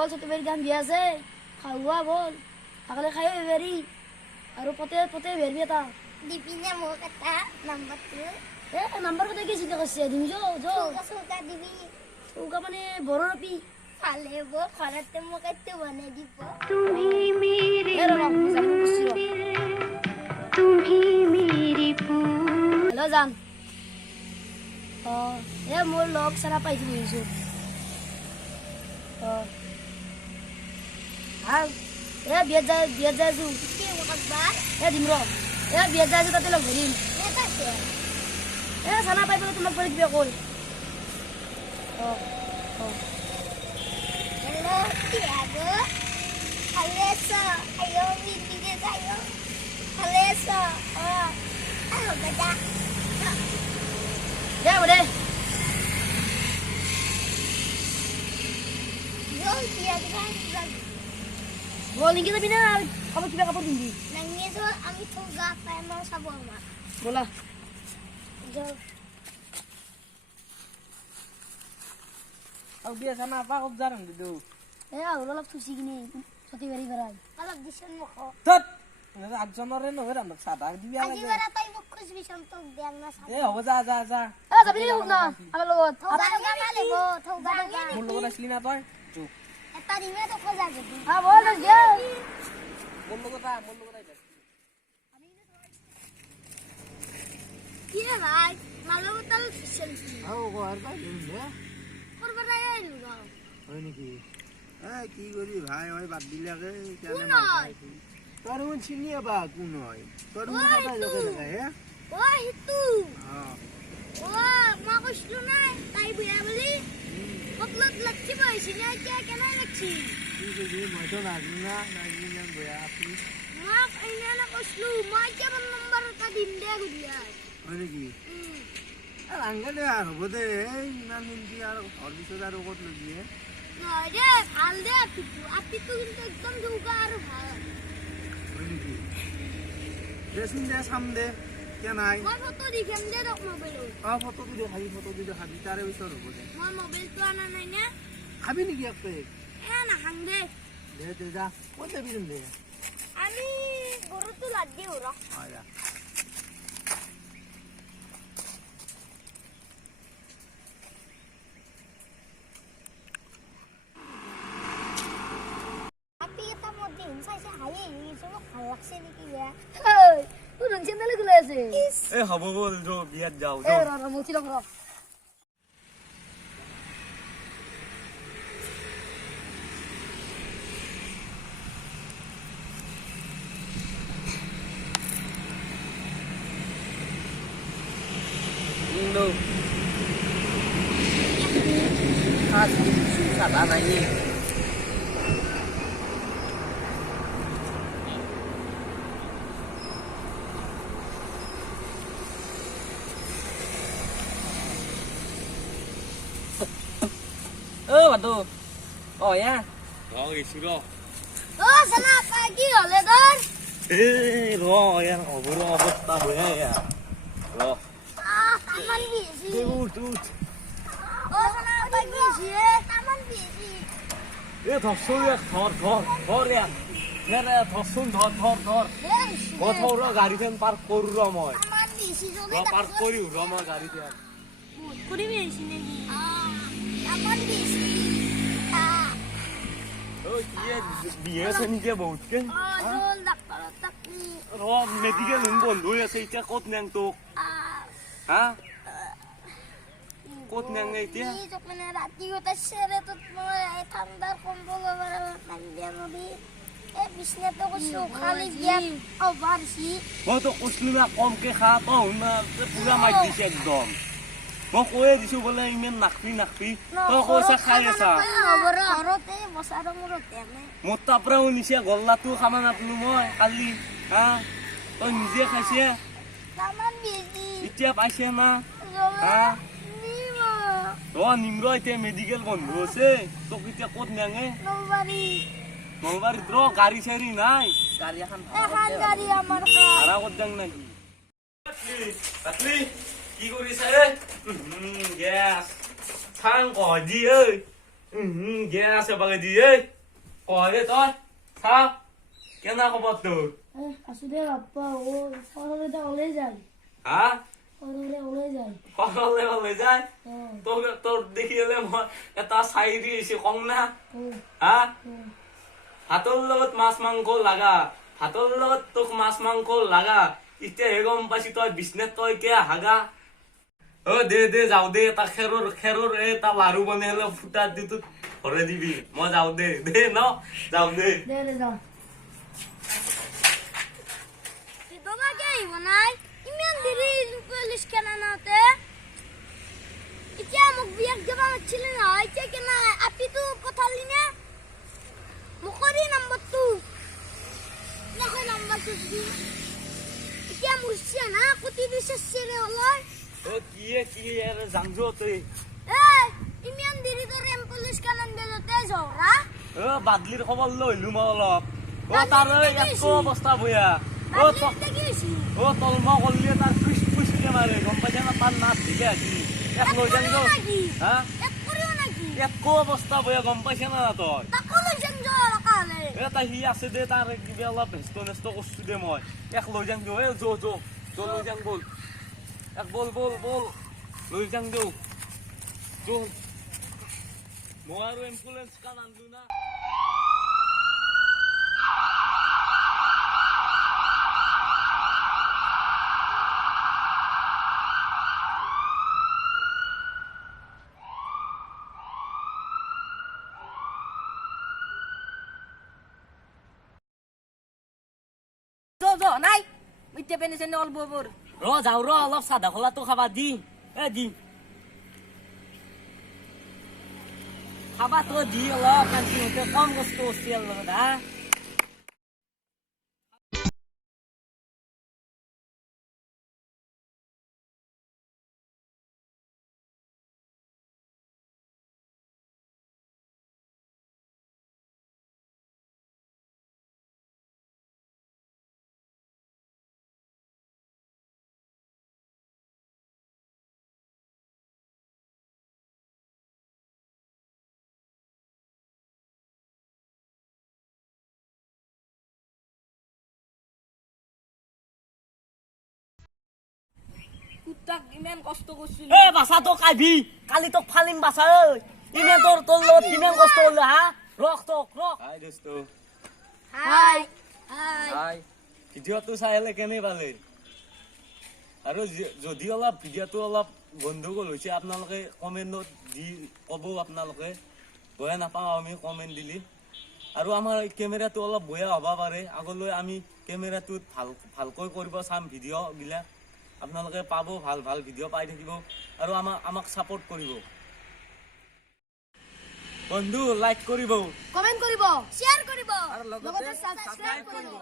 বল ছোট বেৰি গান দিয়া আছে খাওয়া বল আগলে খাইও বেৰি আৰু পতে পতে বেৰি এটা দিবিনে মোক এটা নাম্বাৰটো নাম্বাৰ কত কি চিন্তা কৰিছে দিম যো চৌকা দিবি চৌকা মানে বড় ৰপি ভালে বো ঘৰতে মোক এইটো বনাই দিব তুমি মেৰে ফুল হেল্ল' জান মোৰ লগ চাৰা পাইছো বুজিছো বিয়াত যাইছো কি একবাৰ দিম ৰ বিয়াত যাইছো তাতে লগ ধৰিম এটা আছে চানা পাই পেলাই তোমাক কৰি দিবি অকল হেল্ল' কি আগো ভালে আছ আয়ো মিটিঙে যায়ো ভালে আছ হ'ব দা হ'ব দে জল দিয়া গান বল নেকি যাবি না কাপোৰ কিবা কাপোৰ পিন্ধি নাঙে তো আমি তো গা পাই মই চাব আমাৰ ব'লা জল Aku biasa apa aku jarang duduk. আৰু অলপ থুচি কিনি ছটি বাৰী ভৰাই অলপ দিছন মোক Tet. Nggak adzonornya no, nggak ada sadar di biasa. আজি বাৰা তাই মোক খুজবি চম তোক দেন না চাব Apa za. যাবি নেকি শুন না আমাৰ লগত থৌগা লাগিব থৌগা Mulu udah asli na toy. Tuh. এটা দিমে তো খোজা যদি বল দিয়া Mulu kota. কি রে ভাই মালো তাল fission Aku kok harta ini ya? করবা রাই আইলু না হয় নেকি? কি করি ভাই ওই বাদ দিলাকে কেন কোন হয় তোর মন চিনিয়ে বা কোন হয় তোর মন ওই কথা তো। লোকে দেখা হে ও হিতু হ্যাঁ ও মা কইছলু নাই তাই বুয়া বলি কতলত লাগছি বইছি না কে কেন লাগছি কি করি মই তো নাজনি না বয়া আপনি মা আইনা না কইছলু মা কেমন নাম্বার তা দিন দে গুদিয়া হয় নেকি আর আঙ্গলে আর হবো দে এই ইমান হিন্দি আর ঘর বিচত আর কত লগিয়ে নয় রে ভাল দে আপি তো কিন্তু একদম দুগা আর ভাল হয় নেকি দেখিন দে সাম দে কে নাই মই ফটো দেখাম দে দক মোবাইল ফটো দি দেখাবি তারে বিচত হবো দে মই মোবাইল তো আনা নাই না খাবি নেকি একটা না হাং দে দে যা কোন দেবি দে আমি গরু তো লাগ দিও র আয়া আপি এটা মধ্যে চাইছে হাইয়ে গেছে মোক ভাল লাগছে নেকি ইয়া তোৰ ৰং চেন্দালে গলে আছে Eh, habo bol jo biar jauh. মুচি লগ Indo. Khas susah tanah ini. Batu. Oh ya. Rồi sudah. ও সানা পা কি হলে তোর Ro ya, obro obsta hoya ya. Ro. তামান বিছি Ut. ও সানা পা কি হইছে তামান বিছি এ ধরছুন এক ধর ya. Nere ধরছুন ধর. ধর গাড়িখান পার্ক করু র মই। তামান বিছি যদি র পার্ক করিও র মই গাড়িখান। করি বিছি নাকি তামান বিছি ও কি বিয়ে সনিকে বহুত কে। ও জল ডাক্তার তাকনি র মেডিকেল হুন বন্ধ হই আছে ইটা কত নেং তো। হ্যাঁ? কত নেং এইটা? এই যখন রাতি হতে সেরে তো মই ঠান্ডার কম্বল আমার নাইয়া নদী এ বিছনা তো কিছু খালি গিয়া ও বারছি ও তো কইছলু না কমকে খা তো না পুরা মাই দিছে একদম। মই কয়ে দিছো বলে ইমান নাখবি তো কইছা খাই আছা ঘৰতে বসাৰ মূৰতে মোৰ তাপৰাও নিছে গল্লাটো খাবা নাপলো মই কালি হা তই নিজে খাইছে তামান বিজি এতিয়া পাইছে না হা অ নিম্ৰ এতিয়া মেডিকেল বন্ধ আছে তোক এতিয়া ক'ত নেঙে নলবাৰীত ৰ গাড়ী চাড়ী নাই গাড়ী এখন গাড়ী আমাৰ ভাড়া ক'ত যাং নাকি কি কৰিছা ঐ গেছ চাং কদি ঐ গে আছে বাগে দি এই কয় তই চা কেনা খবৰ তোৰ আছো দে বাপ্পা ও সৰলে তো ওলাই যায় হা সৰলে ওলাই যায় সৰলে ওলাই যায় ও তোৰ দেখিলে মই এটা চাই দিছে কম না ও হা ও ভাতৰ লগত মাছ মাংস লাগা ভাতৰ লগত তোক মাছ মাংস লাগা এতিয়াহে গম পাইছি তই বিছনেত তই কে হাগা অ দে যাও দে এটা খেৰৰ এটা লাৰু বনাই ফুটা দি তোক ঘৰে দিবি মই যাও দে ন যাও দে দে যাও তোমাকে আহিব নাই ইমান দেৰি পুলিচ কেনা নাতে এতিয়া মোক বিয়াক যাব মাতিছিলে নহয় এতিয়া কেনা আপিটো পঠালি নে মুখৰি নম্বৰটো নহয় নম্বৰটো দি এতিয়া মুছিয়া না কুটি দিছে চিৰে ওলাই অ কি এৰ জাংজো তই ইমান দেৰি তো ৰেম পুলিচ কানন বেলতে জৰা অ বাদলিৰ খবৰ লৈলো মই অলপ অ তাৰ একো অৱস্থা বয়া অ তল মই কল্লি তাৰ পুষ্কে মাৰে গম পাইছা না তাৰ নাচ দিলে আজি এক লৈ যাং হা একো অৱস্থা বয়া গম পাইছা না তই এটা সি আছে দে তাৰ কিবা অলপ ব্যস্ত কৰছো দে মই এক লৈ যাং এ যো লৈ যাং বল এক বল লৈ যাং যো মই আৰু এম্বুলেন্স কান আনলো না নাই মিঠে পেনিছে নে অল্প বর যাও অলপ সাদা খোলাটো খাবা দি খাবা তো দি অলপ কান্তি কম কষ্ট করছি অলপ হা কুত্তাক ইমান কষ্ট করছিল বাসা তো কাইবি কালি তোক ফালিম বাসা ইনে তোর লগত কিমান কষ্ট হলো হা রখ হাই দোস্ত হাই ভিডিওটো চাইলে কেনে পালে আৰু যদি অলপ ভিডিওটো অলপ গণ্ডগোল হৈছে আপোনালোকে কমেণ্টত দি ক'ব আপোনালোকে বেয়া নাপাওঁ আমি কমেণ্ট দিলি আৰু আমাৰ কেমেৰাটো অলপ বেয়া হ'ব পাৰে আগলৈ আমি কেমেৰাটোত ভালকৈ কৰিব চাম ভিডিঅ'বিলাক আপোনালোকে পাব ভাল ভিডিঅ' পাই থাকিব আৰু আমাক সাপোৰ্ট কৰিব বন্ধু লাইক কৰিব কমেন্ট কৰিব শেয়াৰ কৰিব লগতে সাবস্ক্ৰাইব কৰিব